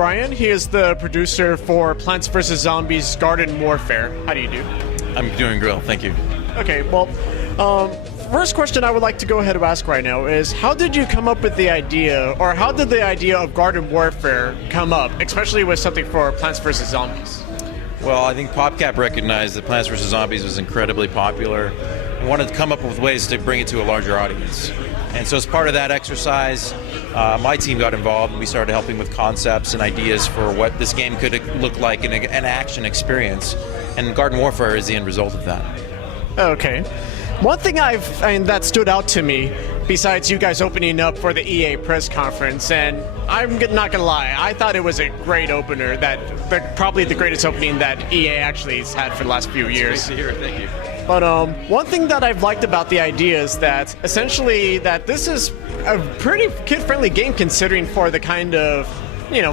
Brian. He is the producer for Plants vs. Zombies Garden Warfare. How do you do? I'm doing well, thank you. Okay, well, first question I would like to go ahead and ask right now is, how did you come up with the idea, or how did the idea of Garden Warfare come up, especially with something for Plants vs. Zombies? Well, I think PopCap recognized that Plants vs. Zombies was incredibly popular and wanted to come up with ways to bring it to a larger audience. And so as part of that exercise, my team got involved and we started helping with concepts and ideas for what this game could look like in an action experience. And Garden Warfare is the end result of that. Okay. One thing that stood out to me, besides you guys opening up for the EA press conference, and I'm not gonna lie, I thought it was a great opener. Probably the greatest opening that EA actually has had for the last few years. Great to hear. Thank you. But one thing that I've liked about the idea is that essentially that this is a pretty kid-friendly game, considering for the kind of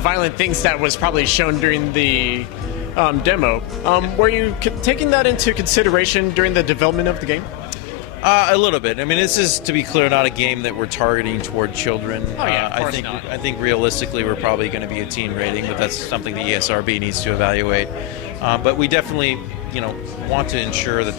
violent things that was probably shown during the demo. Were you taking that into consideration during the development of the game? A little bit. I mean, this is, to be clear, not a game that we're targeting toward children. Oh yeah, of course not. I think realistically we're probably going to be a teen rating, but that's something the ESRB needs to evaluate. But we definitely, want to ensure that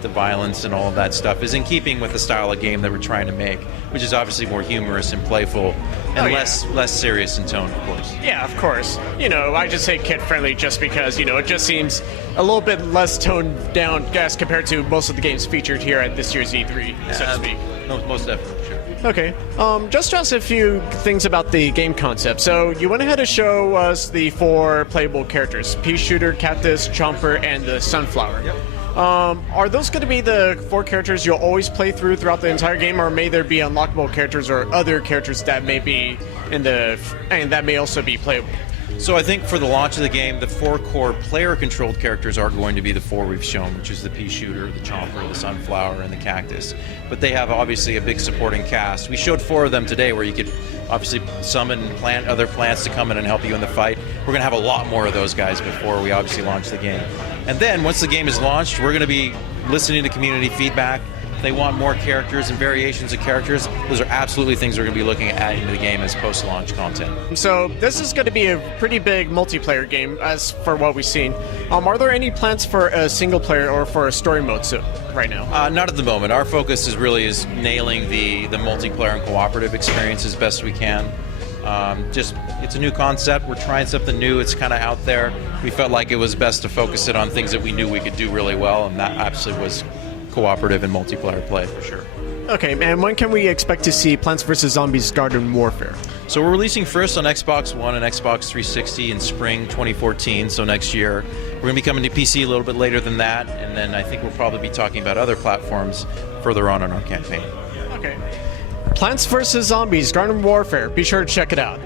the violence and all of that stuff is in keeping with the style of game that we're trying to make, which is obviously more humorous and playful and less serious in tone, of course. Yeah, of course. I just say kid-friendly just because, it just seems a little bit less toned down as compared to most of the games featured here at this year's E3, so to speak. No, most definitely, sure. Okay. Just a few things about the game concept. So you went ahead to show us the 4 playable characters: Pea Shooter, Cactus, Chomper, and the Sunflower. Yep. Are those going to be the 4 characters you'll always play throughout the entire game, or may there be unlockable characters or other characters that may be and that may also be playable? So I think for the launch of the game, the 4 core player-controlled characters are going to be the 4 we've shown, which is the Pea Shooter, the Chomper, the Sunflower, and the Cactus. But they have obviously a big supporting cast. We showed 4 of them today, where you could obviously summon other plants to come in and help you in the fight. We're going to have a lot more of those guys before we obviously launch the game. And then once the game is launched, we're going to be listening to community feedback. If they want more characters and variations of characters, those are absolutely things we're going to be looking at adding to the game as post-launch content. So this is going to be a pretty big multiplayer game, as for what we've seen. Are there any plans for a single player or for a story mode right now? Not at the moment. Our focus is nailing the multiplayer and cooperative experience as best we can. It's a new concept. We're trying something new. It's kind of out there. We felt like it was best to focus it on things that we knew we could do really well, and that absolutely was cooperative and multiplayer play for sure. Okay, and when can we expect to see Plants vs. Zombies Garden Warfare? So we're releasing first on Xbox One and Xbox 360 in spring 2014, so next year. We're going to be coming to PC a little bit later than that, and then I think we'll probably be talking about other platforms further on in our campaign. Okay. Plants vs. Zombies Garden Warfare. Be sure to check it out.